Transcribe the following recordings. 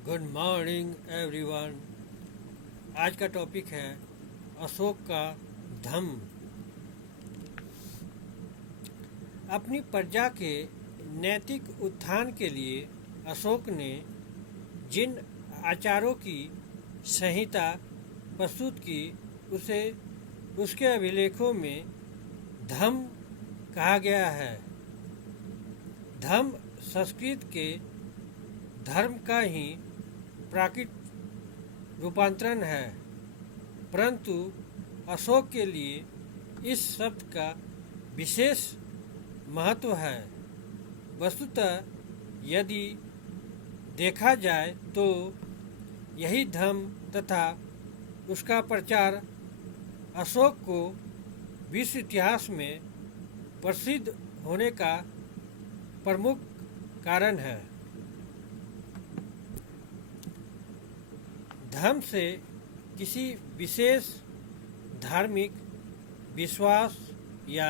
Good morning everyone. आज का topic है अशोक का धम्म। अपनी प्रजा के नैतिक उत्थान के लिए अशोक ने जिन आचारों की संहिता प्रस्तुत की उसे उसके अभिलेखों में धम्म कहा गया है। धम्म संस्कृत के धर्म का ही प्राकृत रूपांतरण है, परंतु अशोक के लिए इस शब्द का विशेष महत्व है। वस्तुतः यदि देखा जाए तो यही धम्म तथा उसका प्रचार अशोक को विश्व इतिहास में प्रसिद्ध होने का प्रमुख कारण है। धर्म से किसी विशेष धार्मिक विश्वास या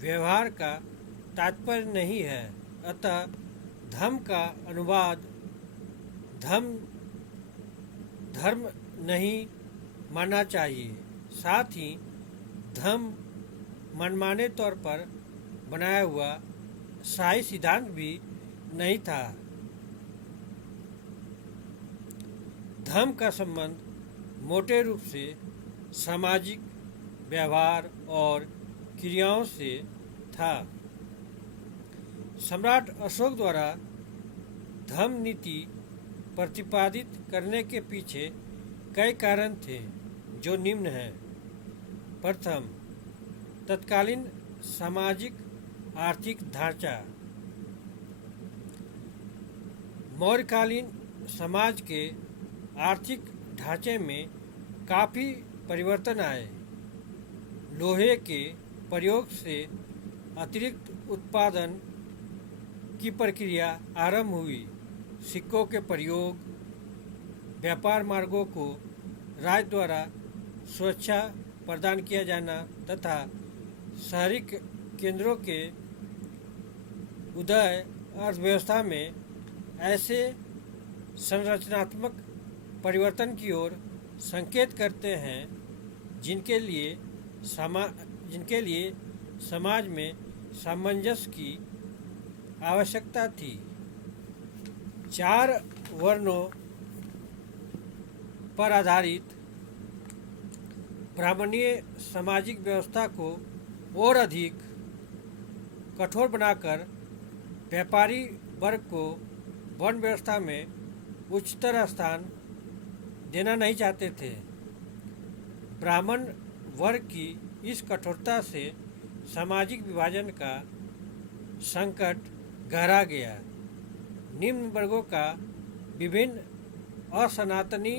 व्यवहार का तात्पर्य नहीं है, अतः धर्म का अनुवाद धर्म नहीं मानना चाहिए। साथ ही धर्म मनमाने तौर पर बनाया हुआ शाही सिद्धांत भी नहीं था। धर्म का संबंध मोटे रूप से सामाजिक व्यवहार और क्रियाओं से था। सम्राट अशोक द्वारा धर्म नीति प्रतिपादित करने के पीछे कई कारण थे जो निम्न हैं। प्रथम, तत्कालीन सामाजिक आर्थिक ढांचा। मौर्यकालीन समाज के आर्थिक ढांचे में काफ़ी परिवर्तन आए। लोहे के प्रयोग से अतिरिक्त उत्पादन की प्रक्रिया आरंभ हुई। सिक्कों के प्रयोग, व्यापार मार्गों को राज्य द्वारा सुरक्षा प्रदान किया जाना तथा शहरी केंद्रों के उदय अर्थव्यवस्था में ऐसे संरचनात्मक परिवर्तन की ओर संकेत करते हैं जिनके लिए समाज में सामंजस्य की आवश्यकता थी। 4 वर्णों पर आधारित ब्राह्मणीय सामाजिक व्यवस्था को और अधिक कठोर बनाकर व्यापारी वर्ग को वर्ण व्यवस्था में उच्चतर स्थान देना नहीं चाहते थे। ब्राह्मण वर्ग की इस कठोरता से सामाजिक विभाजन का संकट गहरा गया। निम्न वर्गों का विभिन्न असनातनी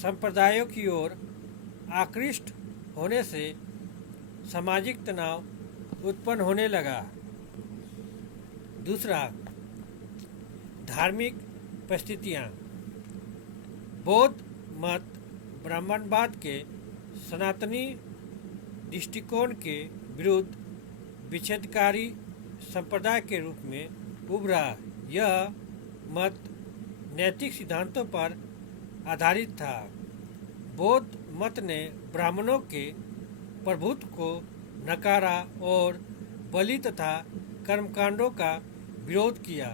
संप्रदायों की ओर आकृष्ट होने से सामाजिक तनाव उत्पन्न होने लगा। दूसरा, धार्मिक परिस्थितियाँ। बौद्ध मत ब्राह्मणवाद के सनातनी दृष्टिकोण के विरुद्ध विच्छेदकारी संप्रदाय के रूप में उभरा। यह मत नैतिक सिद्धांतों पर आधारित था। बौद्ध मत ने ब्राह्मणों के प्रभुत्व को नकारा और बलि तथा कर्मकांडों का विरोध किया।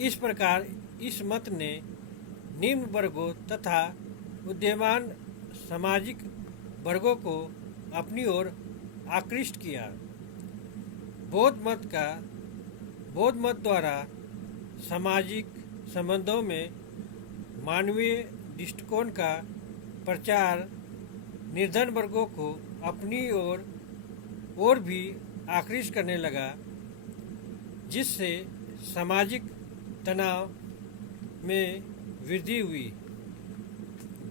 इस प्रकार इस मत ने निम्न वर्गों तथा उदीयमान सामाजिक वर्गों को अपनी ओर आकृष्ट किया। बौद्ध मत द्वारा सामाजिक संबंधों में मानवीय दृष्टिकोण का प्रचार निर्धन वर्गों को अपनी ओर भी आकृष्ट करने लगा, जिससे सामाजिक तनाव में वृद्धि हुई।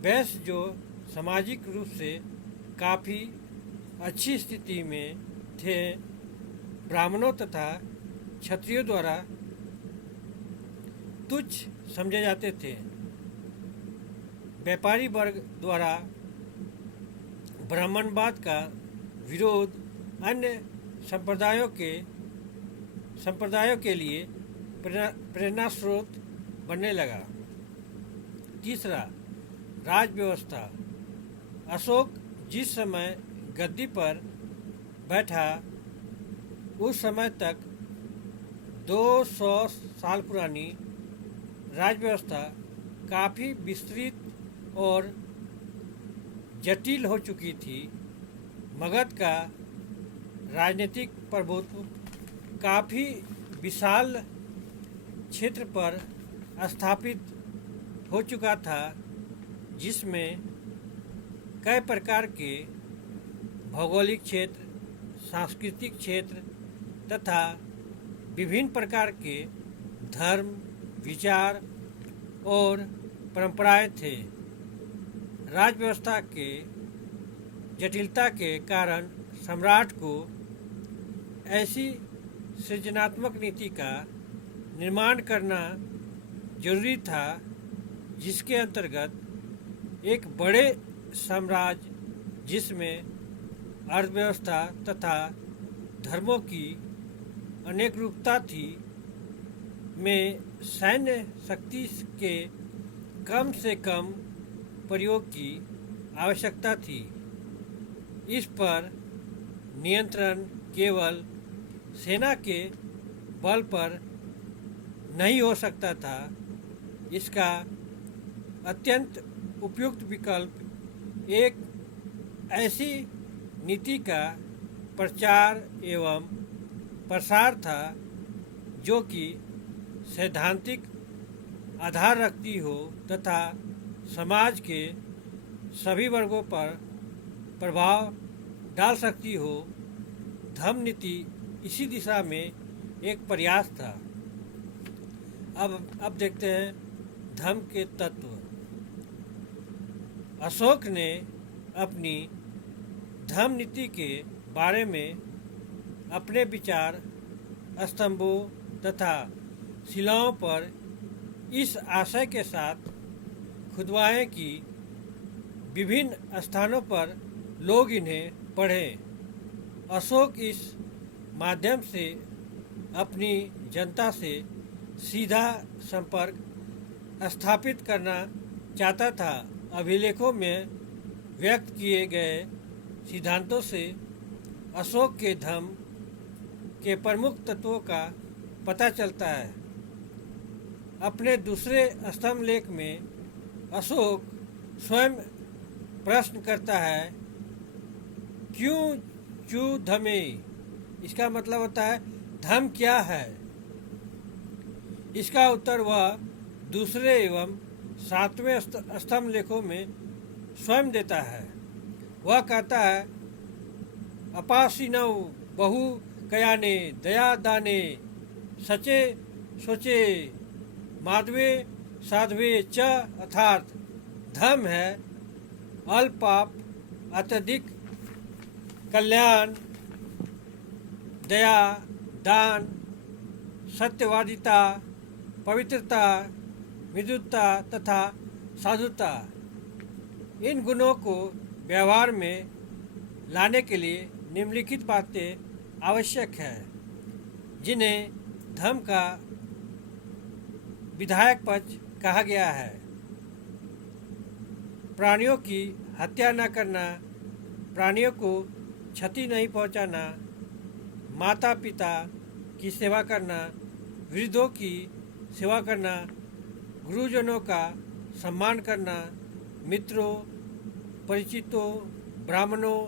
वैश्य जो सामाजिक रूप से काफ़ी अच्छी स्थिति में थे, ब्राह्मणों तथा क्षत्रियों द्वारा तुच्छ समझे जाते थे। व्यापारी वर्ग द्वारा ब्राह्मणवाद का विरोध अन्य संप्रदायों के लिए प्रेरणा स्रोत बनने लगा। तीसरा, राज व्यवस्था। अशोक जिस समय गद्दी पर बैठा उस समय तक 200 साल पुरानी राज व्यवस्था काफ़ी विस्तृत और जटिल हो चुकी थी। मगध का राजनीतिक प्रभुत्व काफ़ी विशाल क्षेत्र पर स्थापित हो चुका था, जिसमें कई प्रकार के भौगोलिक क्षेत्र, सांस्कृतिक क्षेत्र तथा विभिन्न प्रकार के धर्म, विचार और परंपराएं थे। राज व्यवस्था के जटिलता के कारण सम्राट को ऐसी सृजनात्मक नीति का निर्माण करना जरूरी था जिसके अंतर्गत एक बड़े साम्राज्य जिसमें अर्थव्यवस्था तथा धर्मों की अनेक रूपता थी में सैन्य शक्ति के कम से कम प्रयोग की आवश्यकता थी। इस पर नियंत्रण केवल सेना के बल पर नहीं हो सकता था। इसका अत्यंत उपयुक्त विकल्प एक ऐसी नीति का प्रचार एवं प्रसार था जो कि सैद्धांतिक आधार रखती हो तथा समाज के सभी वर्गों पर प्रभाव डाल सकती हो। धम्म नीति इसी दिशा में एक प्रयास था। अब देखते हैं धम्म के तत्व। अशोक ने अपनी धम्म नीति के बारे में अपने विचार स्तंभों तथा शिलाओं पर इस आशय के साथ खुदवाए कि विभिन्न स्थानों पर लोग इन्हें पढ़ें। अशोक इस माध्यम से अपनी जनता से सीधा संपर्क स्थापित करना चाहता था। अभिलेखों में व्यक्त किए गए सिद्धांतों से अशोक के धम्म के प्रमुख तत्वों का पता चलता है। अपने दूसरे स्तंभ लेख में अशोक स्वयं प्रश्न करता है, क्यों चू धमे? इसका मतलब होता है धम्म क्या है। इसका उत्तर वह दूसरे एवं सातवें स्तंभ लेखों में स्वयं देता है। वह कहता है, अपासीनव बहु कयाने दया दाने सचे सोचे माधवे साधवे च। अर्थात धम्म है अल्पाप, अत्यधिक कल्याण, दया, दान, सत्यवादिता, पवित्रता, विद्युत्ता तथा साधुता। इन गुणों को व्यवहार में लाने के लिए निम्नलिखित बातें आवश्यक है, जिन्हें धम्म का विधायक पक्ष कहा गया है। प्राणियों की हत्या न करना, प्राणियों को क्षति नहीं पहुंचाना, माता पिता की सेवा करना, वृद्धों की सेवा करना, गुरुजनों का सम्मान करना, मित्रों, परिचितों, ब्राह्मणों,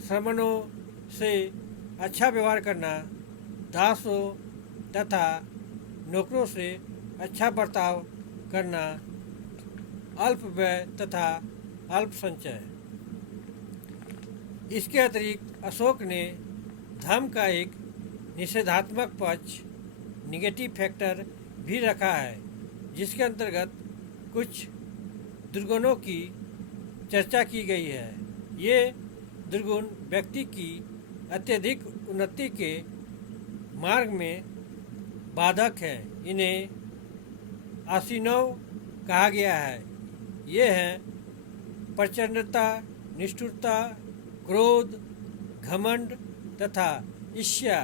श्रमणों से अच्छा व्यवहार करना, दासों तथा नौकरों से अच्छा बर्ताव करना, अल्प व्यय तथा अल्प संचय। इसके अतिरिक्त अशोक ने धम्म का एक निषेधात्मक पक्ष, निगेटिव फैक्टर भी रखा है, जिसके अंतर्गत कुछ दुर्गुणों की चर्चा की गई है। ये दुर्गुण व्यक्ति की अत्यधिक उन्नति के मार्ग में बाधक है। इन्हें आसीनव कहा गया है। ये हैं प्रचंडता, निष्ठुरता, क्रोध, घमंड तथा ईर्ष्या।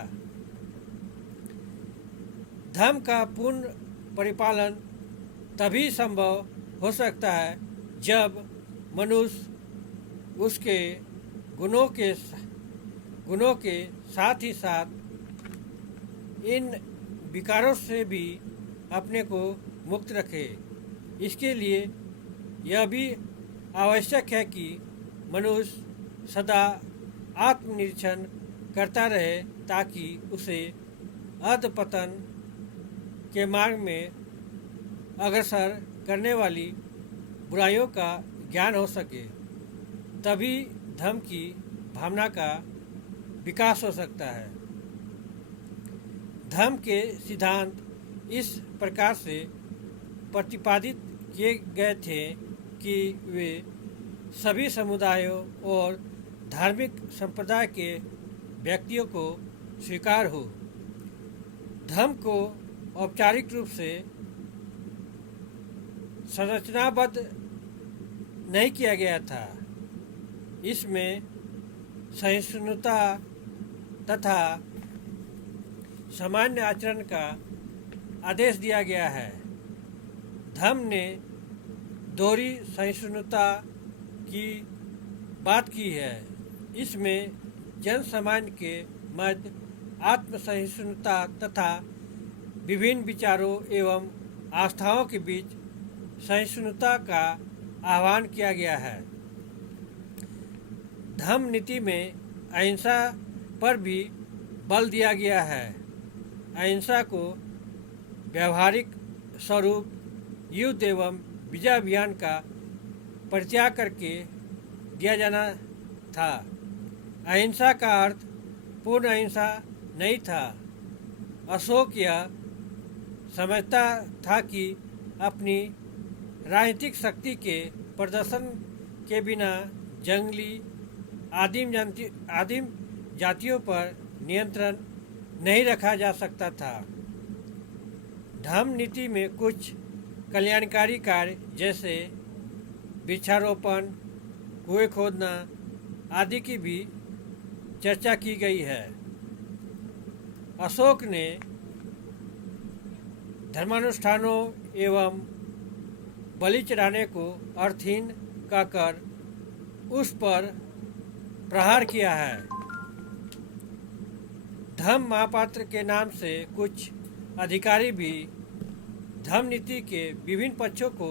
धम्म का पूर्ण परिपालन तभी संभव हो सकता है जब मनुष्य उसके गुणों के साथ ही साथ इन विकारों से भी अपने को मुक्त रखे। इसके लिए यह भी आवश्यक है कि मनुष्य सदा आत्मनिरीक्षण करता रहे ताकि उसे अधपतन के मार्ग में अग्रसर करने वाली बुराइयों का ज्ञान हो सके। तभी धर्म की भावना का विकास हो सकता है। धर्म के सिद्धांत इस प्रकार से प्रतिपादित किए गए थे कि वे सभी समुदायों और धार्मिक संप्रदाय के व्यक्तियों को स्वीकार हो। धर्म को औपचारिक रूप से संरचनाबद्ध नहीं किया गया था। इसमें सहिष्णुता तथा सामान्य आचरण का आदेश दिया गया है। धर्म ने दोहरी सहिष्णुता की बात की है। इसमें जन सामान्य के मध्य आत्मसहिष्णुता तथा विभिन्न विचारों एवं आस्थाओं के बीच सहिष्णुता का आह्वान किया गया है। धर्म नीति में अहिंसा पर भी बल दिया गया है। अहिंसा को व्यावहारिक स्वरूप युद्ध एवं विजय अभियान का परित्याग करके दिया जाना था। अहिंसा का अर्थ पूर्ण अहिंसा नहीं था। अशोक यह समझता था कि अपनी राजनीतिक शक्ति के प्रदर्शन के बिना जंगली आदिम जातियों पर नियंत्रण नहीं रखा जा सकता था। धर्म नीति में कुछ कल्याणकारी कार्य जैसे वृक्षारोपण, कुएं खोदना आदि की भी चर्चा की गई है। अशोक ने धर्मानुष्ठानों एवं बलि चढ़ाने को अर्थहीन कहकर उस पर प्रहार किया है। धर्म महापात्र के नाम से कुछ अधिकारी भी धर्म नीति के विभिन्न पक्षों को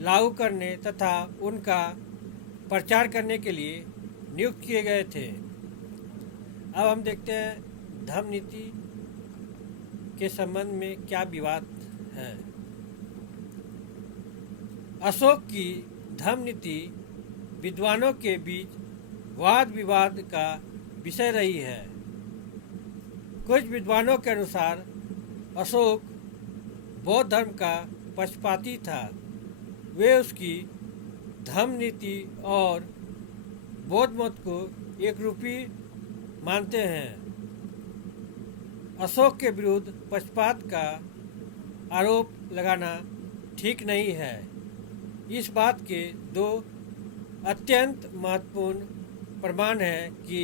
लागू करने तथा उनका प्रचार करने के लिए नियुक्त किए गए थे। अब हम देखते हैं धर्म नीति के संबंध में क्या विवाद है। अशोक की धर्म नीति विद्वानों के बीच वाद विवाद का विषय रही है। कुछ विद्वानों के अनुसार अशोक बौद्ध धर्म का पक्षपाती था। वे उसकी धर्म नीति और बौद्ध मत को एकरूपी मानते हैं। अशोक के विरुद्ध पक्षपात का आरोप लगाना ठीक नहीं है। इस बात के दो अत्यंत महत्वपूर्ण प्रमाण हैं कि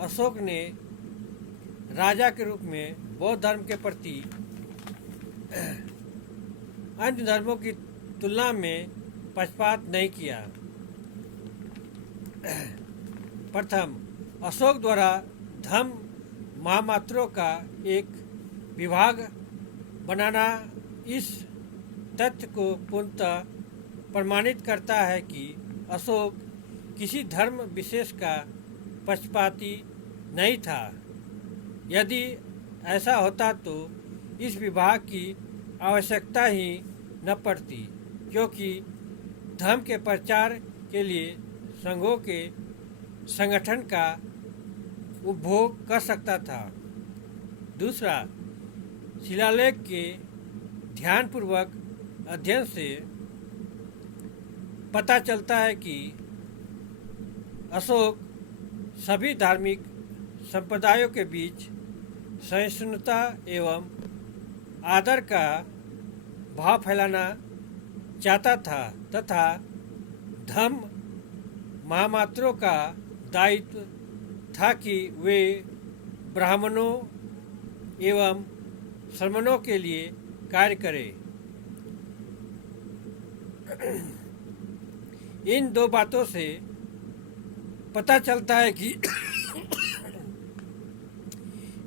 अशोक ने राजा के रूप में बौद्ध धर्म के प्रति अन्य धर्मों की तुलना में पक्षपात नहीं किया। प्रथम, अशोक द्वारा धर्म महामात्रों का एक विभाग बनाना इस तथ्य को पूर्णतः प्रमाणित करता है कि अशोक किसी धर्म विशेष का पक्षपाती नहीं था। यदि ऐसा होता तो इस विभाग की आवश्यकता ही न पड़ती, क्योंकि धर्म के प्रचार के लिए संघों के संगठन का उपभोग कर सकता था। दूसरा, शिलालेख के ध्यानपूर्वक अध्ययन से पता चलता है कि अशोक सभी धार्मिक संप्रदायों के बीच सहिष्णुता एवं आदर का भाव फैलाना चाहता था तथा धर्म महामात्रों का दायित्व था कि वे ब्राह्मणों एवं श्रमणों के लिए कार्य करें। इन दो बातों से पता चलता है कि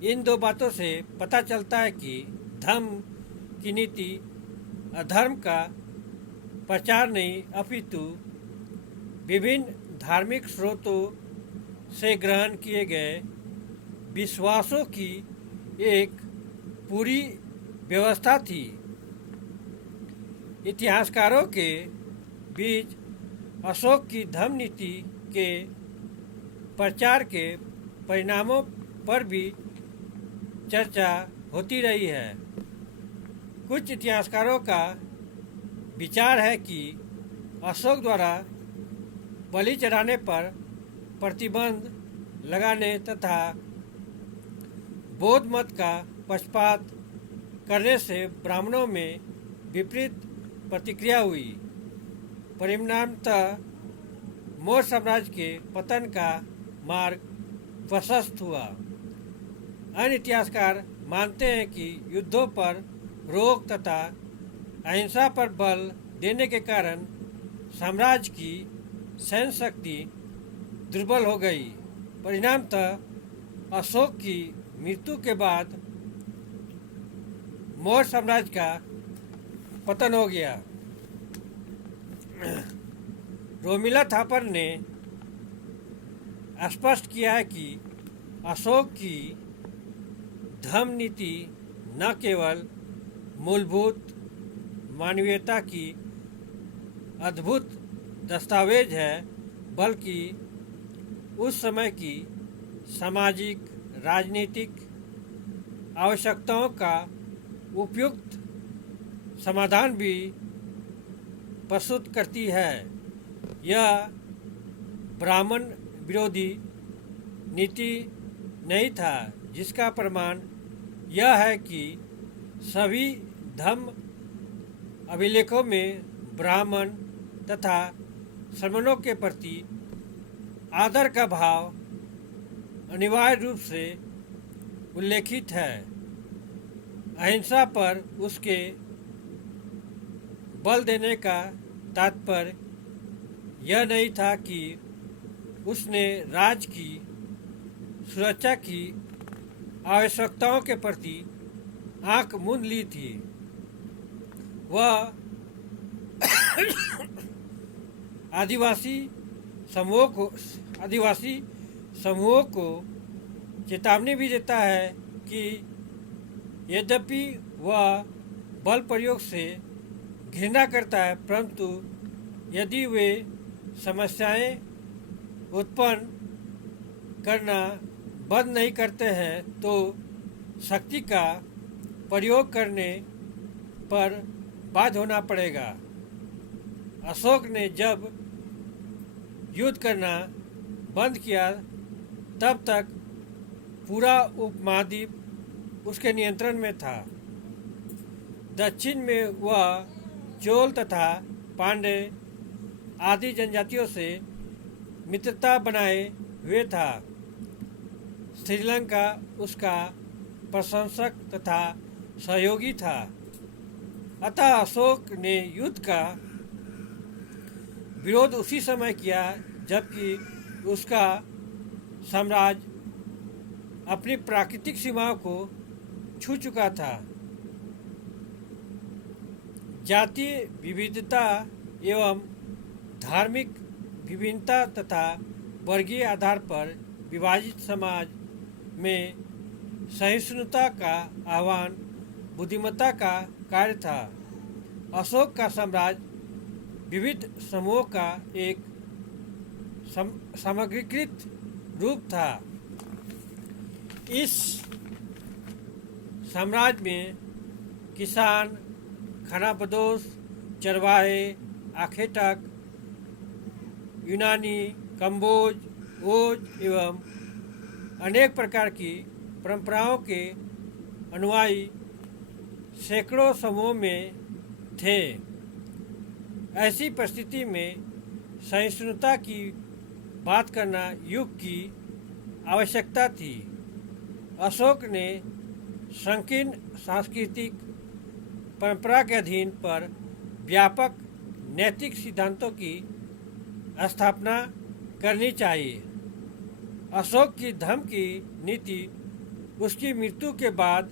इन दो बातों से पता चलता है कि धर्म की नीति अधर्म का प्रचार नहीं अपितु विभिन्न धार्मिक स्रोतों से ग्रहण किए गए विश्वासों की एक पूरी व्यवस्था थी। इतिहासकारों के बीच अशोक की धर्म नीति के प्रचार के परिणामों पर भी चर्चा होती रही है। कुछ इतिहासकारों का विचार है कि अशोक द्वारा बलि चढ़ाने पर प्रतिबंध लगाने तथा बौद्ध मत का पक्षपात करने से ब्राह्मणों में विपरीत प्रतिक्रिया हुई। परिणामतः मौर्य साम्राज्य के पतन का मार्ग प्रशस्त हुआ। अन्य इतिहासकार मानते हैं कि युद्धों पर रोक तथा अहिंसा पर बल देने के कारण साम्राज्य की सैन्य शक्ति दुर्बल हो गई। परिणामतः अशोक की मृत्यु के बाद मौर्य साम्राज्य का पतन हो गया। रोमिला थापर ने स्पष्ट किया है कि अशोक की धर्म नीति न केवल मूलभूत मानवीयता की अद्भुत दस्तावेज है बल्कि उस समय की सामाजिक राजनीतिक आवश्यकताओं का उपयुक्त समाधान भी प्रस्तुत करती है। यह ब्राह्मण विरोधी नीति नहीं था, जिसका प्रमाण यह है कि सभी धर्म अभिलेखों में ब्राह्मण तथा श्रमणों के प्रति आदर का भाव अनिवार्य रूप से उल्लेखित है। अहिंसा पर उसके बल देने का तात्पर्य यह नहीं था कि उसने राज्य की सुरक्षा की आवश्यकताओं के प्रति आंख मूंद ली थी। वह आदिवासी समूहों को चेतावनी भी देता है कि यद्यपि वह बल प्रयोग से घृणा करता है, परंतु यदि वे समस्याएं उत्पन्न करना बंद नहीं करते हैं तो शक्ति का प्रयोग करने पर बाध्य होना पड़ेगा। अशोक ने जब युद्ध करना बंद किया तब तक पूरा उपमहाद्वीप उसके नियंत्रण में था। दक्षिण में वह चोल तथा पांडे आदि जनजातियों से मित्रता बनाए हुए था। श्रीलंका उसका प्रशंसक तथा सहयोगी था। अतः अशोक ने युद्ध का विरोध उसी समय किया जबकि उसका साम्राज्य अपनी प्राकृतिक सीमाओं को छू चुका था। जातीय विविधता एवं धार्मिक विभिन्नता तथा वर्गीय आधार पर विभाजित समाज में सहिष्णुता का आह्वान बुद्धिमत्ता का कार्य था। अशोक का साम्राज्य विविध समूहों का एक सामग्रीकृत रूप था। इस साम्राज्य में किसान, खानाबदोश, चरवाहे, आखेटक, यूनानी, कंबोज, ओज एवं अनेक प्रकार की परंपराओं के अनुयायी सैकड़ों समूहों में थे। ऐसी परिस्थिति में सहिष्णुता की बात करना युग की आवश्यकता थी। अशोक ने संकीर्ण सांस्कृतिक परंपरा के अधीन पर व्यापक नैतिक सिद्धांतों की स्थापना करनी चाहिए। अशोक की धर्म की नीति उसकी मृत्यु के बाद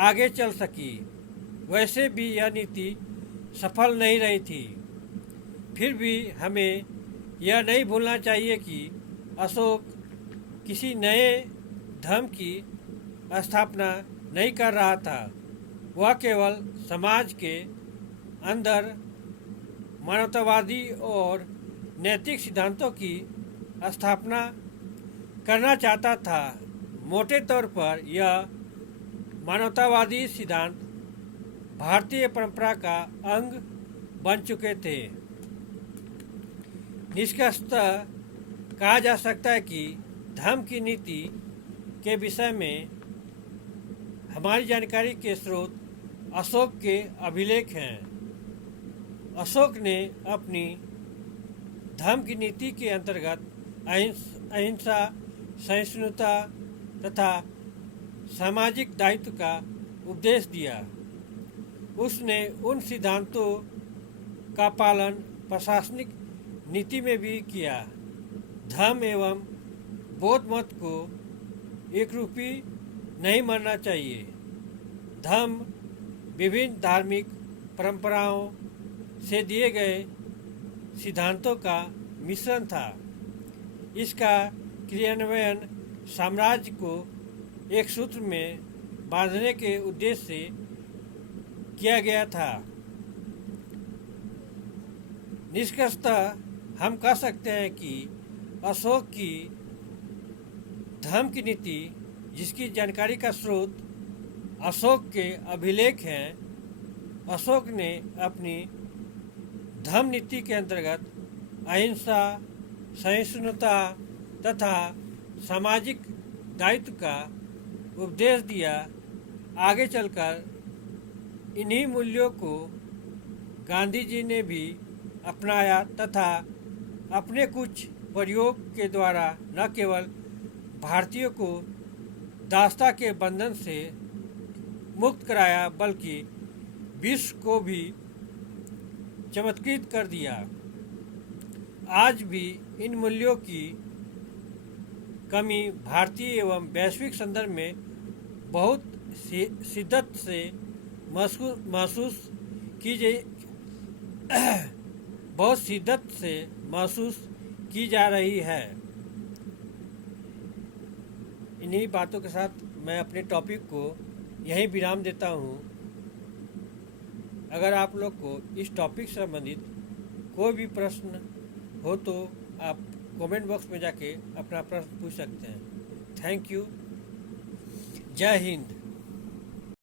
आगे चल सकी। वैसे भी यह नीति सफल नहीं रही थी। फिर भी हमें यह नहीं भूलना चाहिए कि अशोक किसी नए धर्म की स्थापना नहीं कर रहा था। वह केवल समाज के अंदर मानवतावादी और नैतिक सिद्धांतों की स्थापना करना चाहता था। मोटे तौर पर यह मानवतावादी सिद्धांत भारतीय परंपरा का अंग बन चुके थे। निष्कर्षतः कहा जा सकता है कि धर्म की नीति के विषय में हमारी जानकारी के स्रोत अशोक के अभिलेख हैं। अशोक ने अपनी धर्म की नीति के अंतर्गत अहिंसा, सहिष्णुता तथा सामाजिक दायित्व का उपदेश दिया। उसने उन सिद्धांतों का पालन प्रशासनिक नीति में भी किया। धर्म एवं बौद्ध मत को एकरूपी नहीं मानना चाहिए। धर्म विभिन्न धार्मिक परंपराओं से दिए गए सिद्धांतों का मिश्रण था। इसका क्रियान्वयन साम्राज्य को एक सूत्र में बांधने के उद्देश्य से किया गया था। निष्कर्षतः हम कह सकते हैं कि अशोक की धर्म की नीति, जिसकी जानकारी का स्रोत अशोक के अभिलेख हैं, अशोक ने अपनी धर्म नीति के अंतर्गत अहिंसा, सहिष्णुता तथा सामाजिक दायित्व का उपदेश दिया। आगे चलकर इन्हीं मूल्यों को गांधी जी ने भी अपनाया तथा अपने कुछ प्रयोग के द्वारा न केवल भारतीयों को दासता के बंधन से मुक्त कराया, बल्कि विश्व को भी चमत्कृत कर दिया। आज भी इन मूल्यों की कमी भारतीय एवं वैश्विक संदर्भ में बहुत शिद्दत से महसूस की जा रही है। इन्हीं बातों के साथ मैं अपने टॉपिक को यहीं विराम देता हूँ। अगर आप लोग को इस टॉपिक से संबंधित कोई भी प्रश्न हो तो आप कमेंट बॉक्स में जाके अपना प्रश्न पूछ सकते हैं। Thank you. जय हिंद।